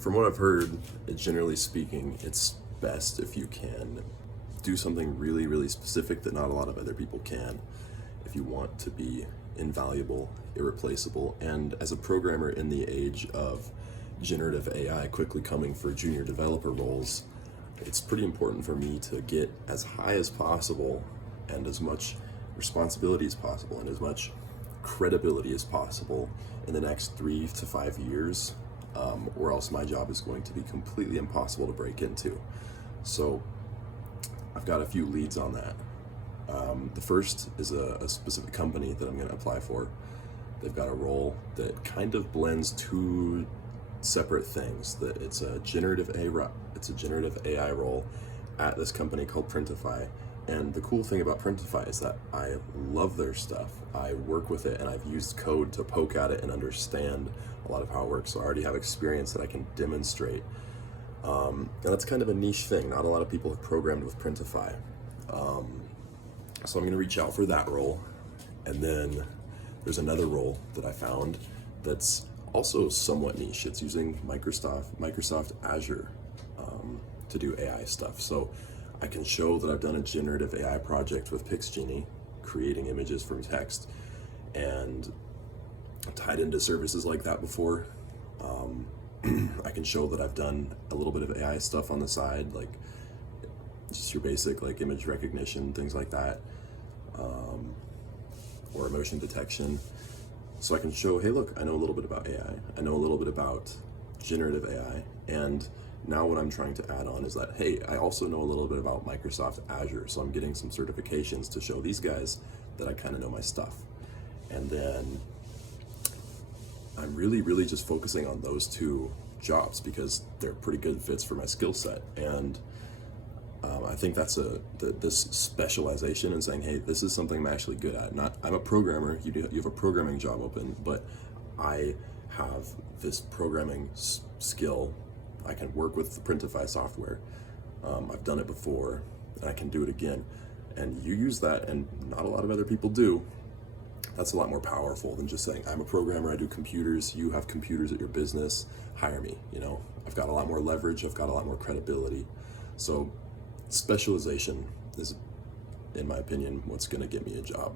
From what I've heard, generally speaking, it's best if you can do something really, really specific that not a lot of other people can. If you want to be invaluable, irreplaceable, and as a programmer in the age of generative AI quickly coming for junior developer roles, it's pretty important for me to get as high as possible and as much responsibility as possible and as much credibility as possible in the next 3 to 5 years, or else my job is going to be completely impossible to break into. So I've got a few leads on that. The first is a specific company that I'm going to apply for. They've got a role that kind of blends two separate things. That it's a generative AI role at this company called Printify. And the cool thing about Printify is that I love their stuff. I work with it and I've used code to poke at it and understand a lot of how it works. So I already have experience that I can demonstrate. And that's kind of a niche thing. Not a lot of people have programmed with Printify. So I'm going to reach out for that role. And then there's another role that I found that's also somewhat niche. It's using Microsoft Azure to do AI stuff. So I can show that I've done a generative AI project with PixGenie, creating images from text, and tied into services like that before. I can show that I've done a little bit of AI stuff on the side, like just your basic like image recognition, things like that, or emotion detection. So I can show, hey, look, I know a little bit about AI. I know a little bit about generative AI. And now what I'm trying to add on is that, hey, I also know a little bit about Microsoft Azure. So I'm getting some certifications to show these guys that I kind of know my stuff. And then I'm really, really just focusing on those two jobs because they're pretty good fits for my skill set. And I think that's this specialization and saying, hey, this is something I'm actually good at. I'm a programmer. You have a programming job open, but I have this programming skill. I can work with the Printify software. I've done it before, and I can do it again. And you use that, and not a lot of other people do. That's a lot more powerful than just saying, I'm a programmer, I do computers, you have computers at your business, hire me. I've got a lot more leverage, I've got a lot more credibility. So specialization is, in my opinion, what's going to get me a job.